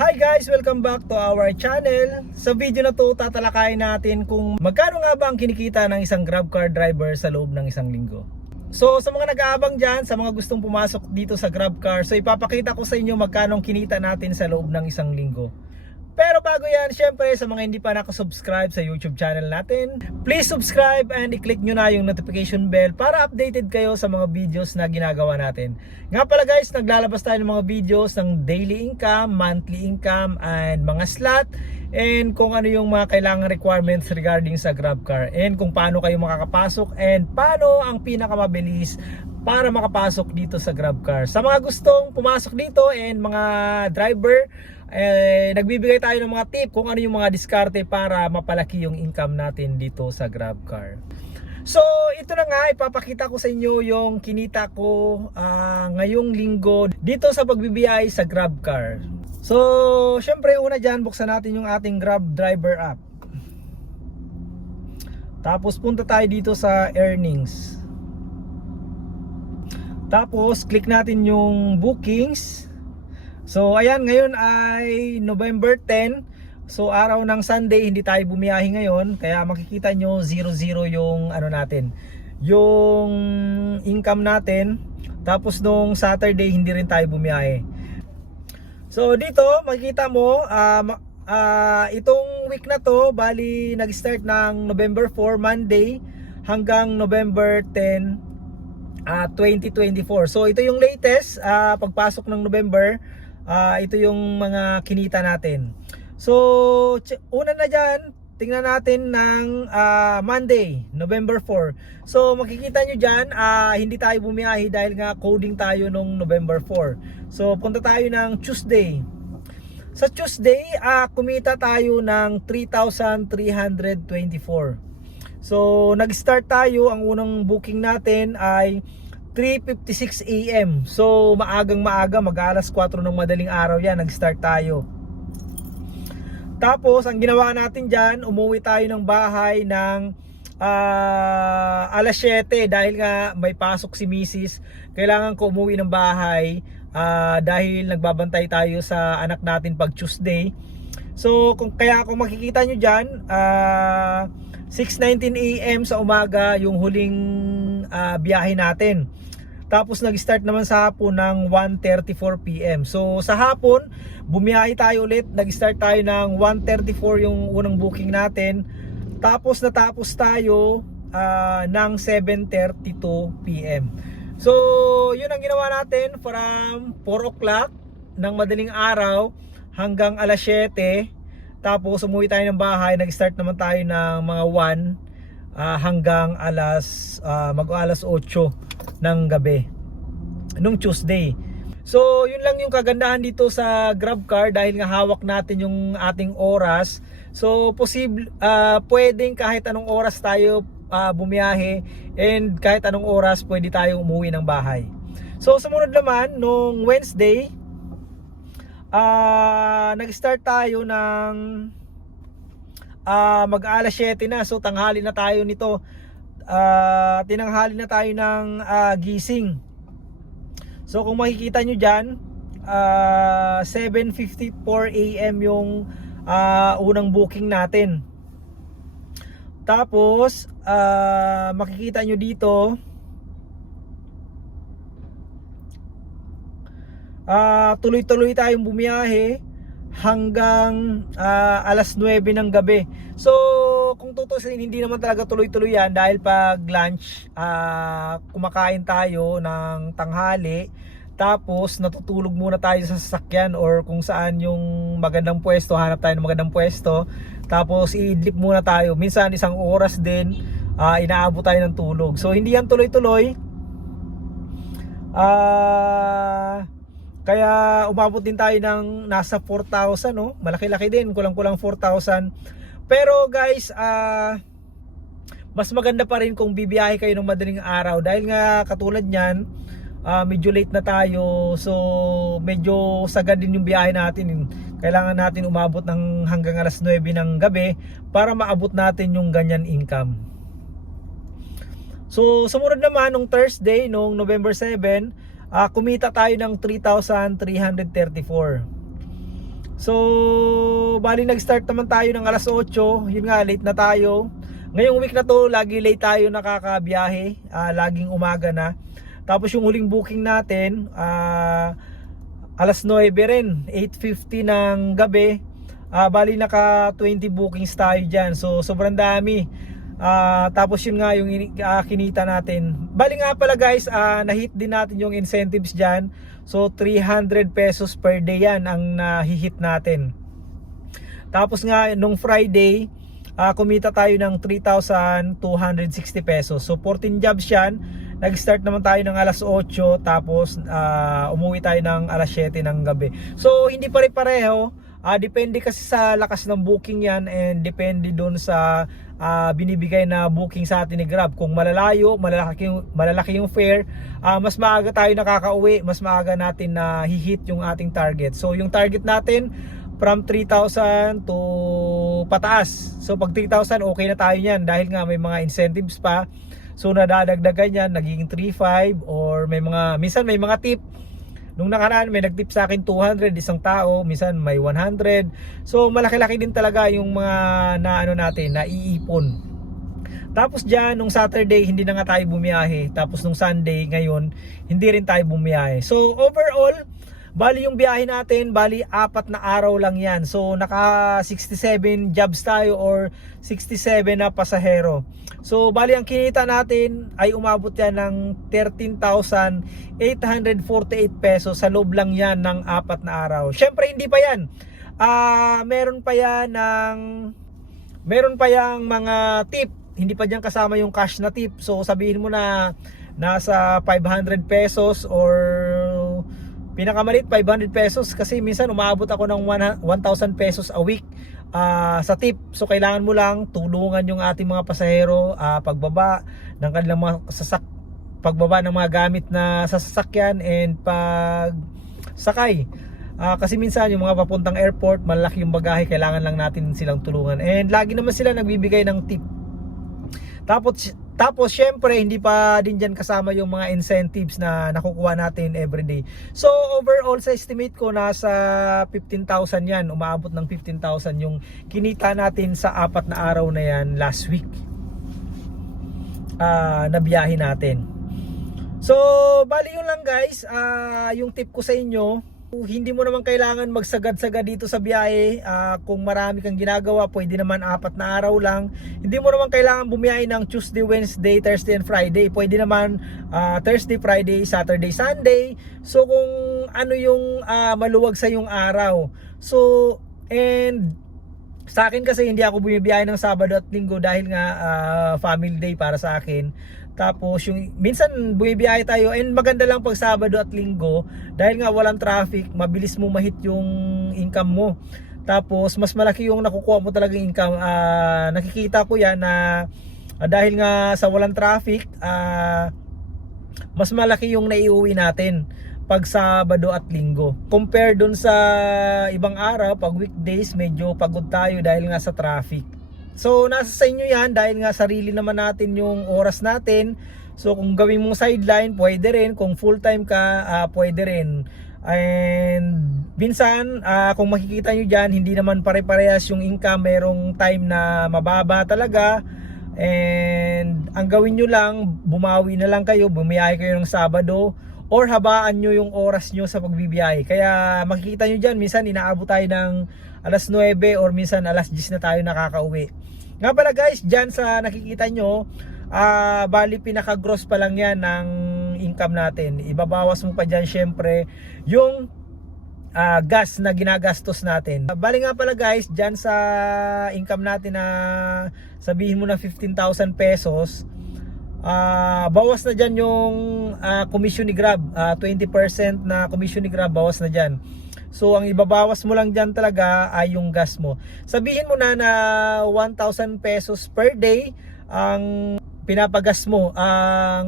Hi guys! Welcome back to our channel. Sa video na to, tatalakayin natin kung magkano nga ba ang kinikita ng isang grab car driver sa loob ng isang linggo. So sa mga nag-aabang dyan, sa mga gustong pumasok dito sa grab car, so ipapakita ko sa inyo magkano ang kinita natin sa loob ng isang linggo. Pero bago yan, syempre sa mga hindi pa nakasubscribe sa YouTube channel natin, please subscribe and i-click nyo na yung notification bell para updated kayo sa mga videos na ginagawa natin. Nga pala guys, naglalabas tayo ng mga videos ng daily income, monthly income, and mga slot, and kung ano yung mga kailangan requirements regarding sa GrabCar, and kung paano kayo makakapasok, and paano ang pinakamabilis para makapasok dito sa GrabCar. Sa mga gustong pumasok dito and mga driver, eh, nagbibigay tayo ng mga tip kung ano yung mga diskarte para mapalaki yung income natin dito sa GrabCar. So, ito na nga, ipapakita ko sa inyo yung kinita ko ah, ngayong linggo dito sa pagbibiyay sa GrabCar. So, syempre una dyan, buksan natin yung ating Grab Driver app. Tapos punta tayo dito sa earnings. Tapos, click natin yung bookings. So ayan ngayon ay November 10 So araw ng Sunday hindi tayo bumiyahe ngayon. Kaya makikita nyo 0-0 yung ano natin. Yung income natin. Tapos nung Saturday hindi rin tayo bumiyahe. So dito makikita mo uh, Itong week na to Bali nag-start ng November 4 Monday Hanggang November 10 uh, 2024 So ito yung latest uh, Pagpasok ng November Ah, ito yung mga kinita natin. So, una na dyan, tingnan natin ng ah, Monday, November 4. So, makikita nyo dyan, ah, hindi tayo bumiyahe dahil nga coding tayo nung November 4. So, punta tayo ng Tuesday. Sa Tuesday, ah, kumita tayo ng 3,324. So, nag-start tayo, ang unang booking natin ay 3.56 AM. So, maagang maaga, mag-alas 4 ng madaling araw yan, nag-start tayo. Tapos, ang ginawa natin dyan, umuwi tayo ng bahay ng ah, alas 7 dahil nga may pasok si Mrs. Kailangan ko umuwi ng bahay ah, dahil nagbabantay tayo sa anak natin pag Tuesday. So, kung kaya kung makikita nyo dyan, ah, 6.19 AM sa umaga yung huling ah, biyahe natin. Tapos nag-start naman sa hapon ng 1.34 PM. So sa hapon, bumiyahe tayo ulit. Nag-start tayo ng 1.34 yung unang booking natin. Tapos natapos tayo ah, ng 7.32 PM. So yun ang ginawa natin from 4 o'clock ng madaling araw hanggang alas 7. Tapos umuwi tayo ng bahay. Nag-start naman tayo ng mga 1 ah, hanggang alas ah, mag-alas 8 ng gabi nung Tuesday. So, yun lang yung kagandahan dito sa GrabCar dahil nga hawak natin yung ating oras. So, posible ah, pwedeng kahit anong oras tayo ah, bumiyahe and kahit anong oras pwede tayong umuwi ng bahay. So, sumunod naman nung Wednesday, ah nag-start tayo ng ah mag-alas 7 na. So, tanghali na tayo nito uh, tinanghali na tayo ng uh, gising. So kung makikita nyo dyan, uh, 7.54 a.m. yung uh, unang booking natin. Tapos, uh, makikita nyo dito, uh, tuloy-tuloy tayong bumiyahe hanggang uh, alas 9 ng gabi. So, kung tutusin, hindi naman talaga tuloy-tuloy yan dahil pag lunch, uh, kumakain tayo ng tanghali, tapos natutulog muna tayo sa sasakyan or kung saan yung magandang pwesto, hanap tayo ng magandang pwesto, tapos iidlip muna tayo. Minsan isang oras din, uh, inaabot tayo ng tulog. So, hindi yan tuloy-tuloy. Ah... Uh, kaya umabot din tayo ng nasa 4,000 no. Malaki-laki din, kulang-kulang 4,000. Pero guys, ah uh, mas maganda pa rin kung bibiyahe kayo ng madaling araw dahil nga katulad niyan, uh, medyo late na tayo. So medyo sagad din yung biyahe natin. Kailangan natin umabot ng hanggang alas 9 ng gabi para maabot natin yung ganyan income. So sumunod naman nung Thursday, nung November 7, uh, kumita tayo ng 3,334. So, bali nag-start naman tayo ng alas 8. Yun nga, late na tayo. Ngayong week na to, lagi late tayo nakakabiyahe. Ah, laging umaga na. Tapos yung huling booking natin, ah, alas 9 rin, 8.50 ng gabi. Ah, bali naka 20 bookings tayo dyan. So, sobrang dami. Ah, tapos yun nga yung ah, kinita natin. Bali nga pala guys, ah, na-hit din natin yung incentives dyan. So 300 pesos per day yan ang nahihit natin. Tapos nga nung Friday, ah, kumita tayo ng 3,260 pesos. So 14 jobs yan. Nag-start naman tayo ng alas 8 tapos ah, umuwi tayo ng alas 7 ng gabi. So hindi pare-pareho. Ah, depende kasi sa lakas ng booking yan and depende doon sa ah, binibigay na booking sa atin ni Grab. Kung malalayo, malalaki yung, malalaki yung fare, ah, mas maaga tayo nakakauwi, mas maaga natin na hihit yung ating target. So yung target natin from 3,000 to pataas. So pag 3,000 okay na tayo niyan dahil nga may mga incentives pa. So nadadagdagan yan, nagiging 3,500 or may mga, minsan may mga tip. Nung nakaraan may nagtip sa akin 200 isang tao, minsan may 100. So malaki-laki din talaga yung mga na ano natin, na iipon. Tapos diyan nung Saturday hindi na nga tayo bumiyahe. Tapos nung Sunday ngayon hindi rin tayo bumiyahe. So overall Bali yung biyahe natin, bali apat na araw lang yan. So naka 67 jobs tayo or 67 na pasahero. So bali ang kinita natin ay umabot yan ng 13,848 pesos sa loob lang yan ng apat na araw. Syempre hindi pa yan. Ah, meron pa yan ng meron pa yang mga tip. Hindi pa diyan kasama yung cash na tip. So sabihin mo na nasa 500 pesos or pinakamalit 500 pesos kasi minsan umaabot ako ng 1,000 pesos a week ah, sa tip. So kailangan mo lang tulungan yung ating mga pasahero ah, pagbaba ng kanilang mga sasak pagbaba ng mga gamit na sa sasakyan and pag sakay. Ah, kasi minsan yung mga papuntang airport, malaki yung bagahe, kailangan lang natin silang tulungan. And lagi naman sila nagbibigay ng tip. Tapos tapos syempre hindi pa din diyan kasama yung mga incentives na nakukuha natin every day. So overall sa estimate ko nasa 15,000 yan, umaabot ng 15,000 yung kinita natin sa apat na araw na yan last week. Ah, na biyahe natin. So, bali yun lang guys, Ah, yung tip ko sa inyo, hindi mo naman kailangan magsagad-sagad dito sa biyahe. Ah, kung marami kang ginagawa, pwede naman apat na araw lang. Hindi mo naman kailangan bumiyahe ng Tuesday, Wednesday, Thursday, and Friday. Pwede naman ah, Thursday, Friday, Saturday, Sunday. So, kung ano yung ah, maluwag sa yung araw. So, and sa akin kasi hindi ako bumibiyahe ng Sabado at Linggo dahil nga ah, family day para sa akin. Tapos yung minsan bumibiyahe tayo and maganda lang pag Sabado at Linggo dahil nga walang traffic, mabilis mo mahit yung income mo. Tapos mas malaki yung nakukuha mo talaga income. Ah, nakikita ko yan na ah, dahil nga sa walang traffic, ah, mas malaki yung naiuwi natin pag Sabado at Linggo. Compare dun sa ibang araw, pag weekdays, medyo pagod tayo dahil nga sa traffic. So, nasa sa inyo yan dahil nga sarili naman natin yung oras natin. So, kung gawin mong sideline, pwede rin. Kung full time ka, ah, pwede rin. And minsan, ah, kung makikita nyo dyan, hindi naman pare-parehas yung income. Merong time na mababa talaga. And ang gawin nyo lang, bumawi na lang kayo, bumiyahe kayo ng Sabado or habaan nyo yung oras nyo sa pagbibiyahe. Kaya makikita nyo dyan, minsan inaabot tayo ng alas 9 or minsan alas 10 na tayo nakakauwi. Nga pala guys, dyan sa nakikita nyo, ah bali pinaka-gross pa lang yan ng income natin. Ibabawas mo pa dyan syempre yung ah, gas na ginagastos natin. Bali nga pala guys, dyan sa income natin na sabihin mo na 15,000 pesos, ah bawas na dyan yung ah, commission ni Grab. Ah, 20% na commission ni Grab, bawas na dyan. So ang ibabawas mo lang dyan talaga ay yung gas mo. Sabihin mo na na 1,000 pesos per day ang pinapagas mo, ang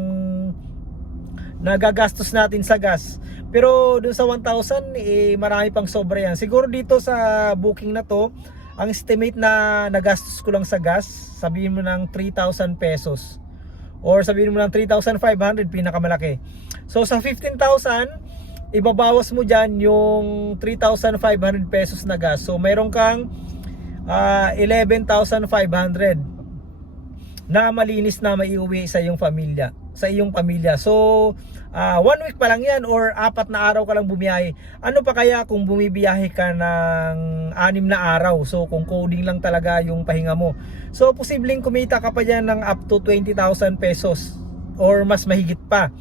nagagastos natin sa gas. Pero dun sa 1,000, eh, marami pang sobra yan. Siguro dito sa booking na to, ang estimate na nagastos ko lang sa gas, sabihin mo ng 3,000 pesos. Or sabihin mo ng 3,500, pinakamalaki. So sa 15,000, ibabawas mo dyan yung 3,500 pesos na gas. So meron kang ah, 11,500 na malinis na maiuwi sa iyong pamilya sa iyong pamilya. So, ah, one week pa lang yan or apat na araw ka lang bumiyahe. Ano pa kaya kung bumibiyahe ka ng anim na araw? So, kung coding lang talaga yung pahinga mo. So, posibleng kumita ka pa dyan ng up to 20,000 pesos or mas mahigit pa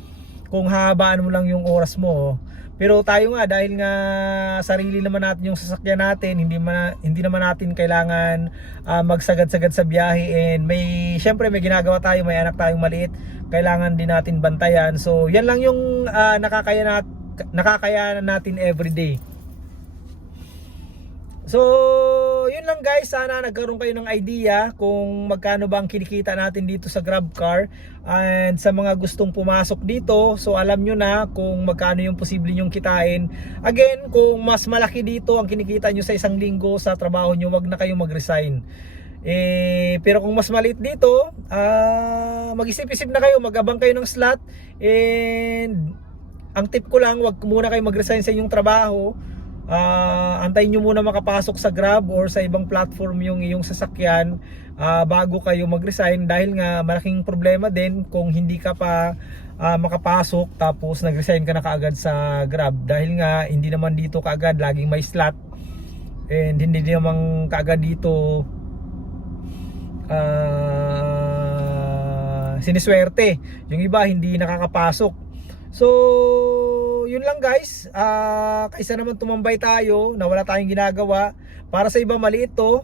kung habaan mo lang yung oras mo. Pero tayo nga dahil nga sarili naman natin yung sasakyan natin, hindi man hindi naman natin kailangan ah, magsagad-sagad sa biyahe and may syempre may ginagawa tayo, may anak tayong maliit, kailangan din natin bantayan. So, yan lang yung ah, nakakaya nat nakakayanan natin everyday. So, yun lang guys. Sana nagkaroon kayo ng idea kung magkano ba ang kinikita natin dito sa GrabCar. And sa mga gustong pumasok dito, so alam nyo na kung magkano yung posible nyong kitain. Again, kung mas malaki dito ang kinikita nyo sa isang linggo sa trabaho nyo, wag na kayong mag-resign. Eh, pero kung mas maliit dito, ah, mag-isip-isip na kayo, mag-abang kayo ng slot. And ang tip ko lang, wag muna kayo mag-resign sa inyong trabaho. Ah, antayin nyo muna makapasok sa Grab or sa ibang platform yung iyong sasakyan ah, bago kayo mag-resign dahil nga malaking problema din kung hindi ka pa ah, makapasok tapos nag-resign ka na kaagad sa Grab. Dahil nga hindi naman dito kaagad laging may slot and hindi naman kaagad dito ah, siniswerte. Yung iba hindi nakakapasok. So yun lang guys. Ah, kaysa naman tumambay tayo na wala tayong ginagawa para sa iba maliit to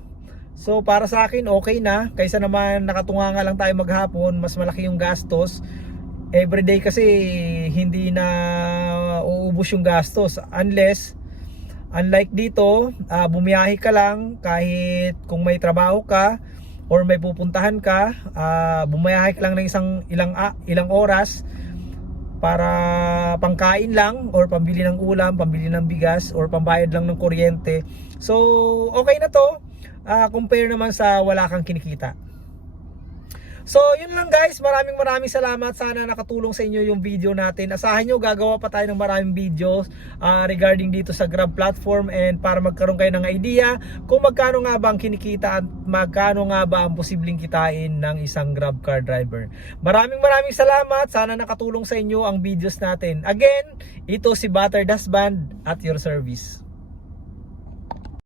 so para sa akin okay na. Kaysa naman nakatunga nga lang tayo maghapon mas malaki yung gastos. Everyday kasi hindi na uubos yung gastos. Unless unlike dito ah, bumiyahe ka lang kahit kung may trabaho ka or may pupuntahan ka ah, bumiyahe ka lang ng isang ilang ah, ilang oras para pangkain lang or pambili ng ulam, pambili ng bigas or pambayad lang ng kuryente. So, okay na to. Ah, compare naman sa wala kang kinikita. So, yun lang guys. Maraming maraming salamat. Sana nakatulong sa inyo yung video natin. Asahan nyo, gagawa pa tayo ng maraming videos ah, regarding dito sa Grab platform and para magkaroon kayo ng idea kung magkano nga ba ang kinikita at magkano nga ba ang posibleng kitain ng isang Grab car driver. Maraming maraming salamat. Sana nakatulong sa inyo ang videos natin. Again, ito si Butter Das Band at your service.